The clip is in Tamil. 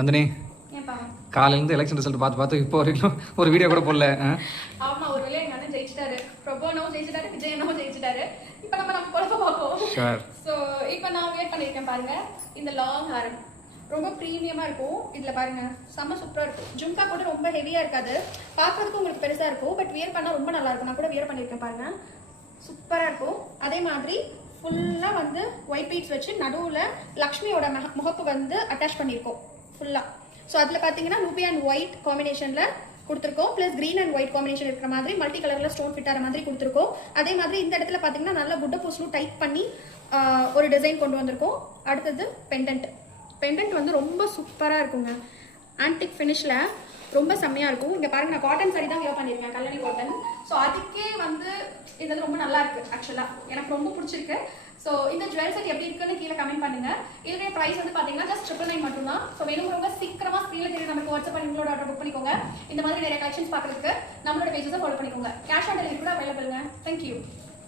நந்தினி காலையிலேருந்து எலெக்ஷன் ரிசல்ட் பார்த்து இப்போ வரைக்கும் ஒரு வீடியோ கூட போடல. ஆமா, ஒரு வேளை எங்க அண்ணன் ஜெயிச்சிட்டாரு, பிரபோனவும் ஜெயிச்சிட்டாரு, விஜயனும் ஜெயிச்சிட்டாரு. இப்போ நம்ம குழப்ப பார்ப்போம். ஸோ இப்போ நான் வேட் பண்ணியிருக்கேன் பாருங்க. இந்த லாங் ஹாரம் ரொம்ப ப்ரீமியமா இருக்கும். இதுல பாருங்க செம்ம சூப்பரா இருக்கும். ஜும்கா கூட ரொம்ப ஹெவியா இருக்காது, பார்க்கறதுக்கு உங்களுக்கு பெருசா இருக்கும். பட் வியர் பண்ணா ரொம்ப நல்லா இருக்கும். நான் கூட வியர் பண்ணியிருக்கேன் பாருங்க, சூப்பரா இருக்கும். அதே மாதிரி ஃபுல்லா வந்து ஒயிட் பீட்ஸ் வச்சு நடுவுல லக்ஷ்மியோட முகப்பு வந்து அட்டாச் பண்ணியிருக்கோம் ஃபுல்லா. ஸோ அதில் பார்த்தீங்கன்னா ரூபி அண்ட் ஒயிட் காம்பினேஷனில் கொடுத்துருக்கோம். Plus green and white combination இருக்கிற மாதிரி மல்டி கலரில் ஸ்டோன் ஃபிட் ஆகிற மாதிரி கொடுத்துருக்கோம். அதே மாதிரி இந்த இடத்துல பார்த்தீங்கன்னா நல்லா குட்ட பூஸ்லும் டைப் பண்ணி ஒரு டிசைன் கொண்டு வந்திருக்கோம். அடுத்தது பெண்டன்ட் வந்து ரொம்ப சூப்பராக இருக்குங்க. ஆன்டிக் ஃபினிஷில் ரொம்ப செம்மையாக இருக்கும். இங்கே பாருங்க, நான் காட்டன் சாரி தான் வியர் பண்ணியிருக்கேன், கல்லணி காட்டன். ஸோ அதுக்கே வந்து இது ரொம்ப நல்லா இருக்கு. ஆக்சுவலாக எனக்கு ரொம்ப பிடிச்சிருக்கு. ஸோ இந்த ஜுவல் செட் எப்படி இருக்குன்னு கீழே கமெண்ட் பண்ணுங்க. இதோட பிரைஸ் வந்து பார்த்தீங்கன்னா ஜஸ்ட் 999 மட்டும் தான். ஸோ வேணுங்கிறவங்க சீக்கிரமா ஸ்க்ரீனில் தெரியும் நமக்கு வாட்ஸ்அப் பண்ணி உங்களோட ஆர்டர் புக் பண்ணிக்கோங்க. இந்த மாதிரி நிறைய கலெக்ஷன்ஸ் பார்க்கறதுக்கு நம்மளோட பேஜஸை ஃபாலோ பண்ணிக்கோங்க. கேஷ் ஆன் டெலிவரி கூட அவைலபிள்ங்க. தேங்க்யூ.